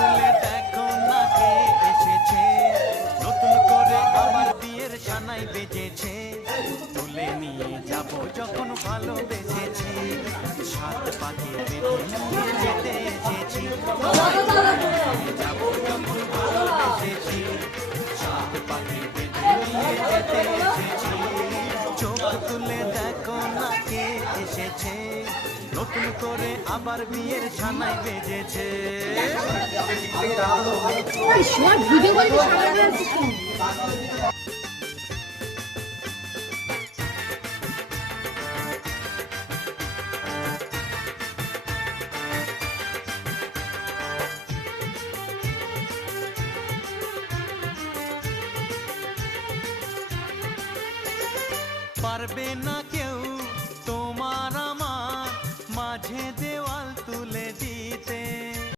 তুলে দেখো না কে এসেছে, নতুন করে আবার বিয়ের সানাই বেজেছে। তুলে নিয়ে যাব যখন ভালোবেসেছি, সাত পাকে বেঁধে নিয়ে যেতে এসেছি। নিয়ে যাব যখন ভালোবেসেছি, সাত পাকে বেঁধে নিয়ে যেতে এসেছি। চোখ তুলে দেখো না কে এসেছে, নতুন করে আবার বিয়ের সানাই বেজেছে। শর্ট ভিডিও করে সামনে আসছিস কেন? পারবে না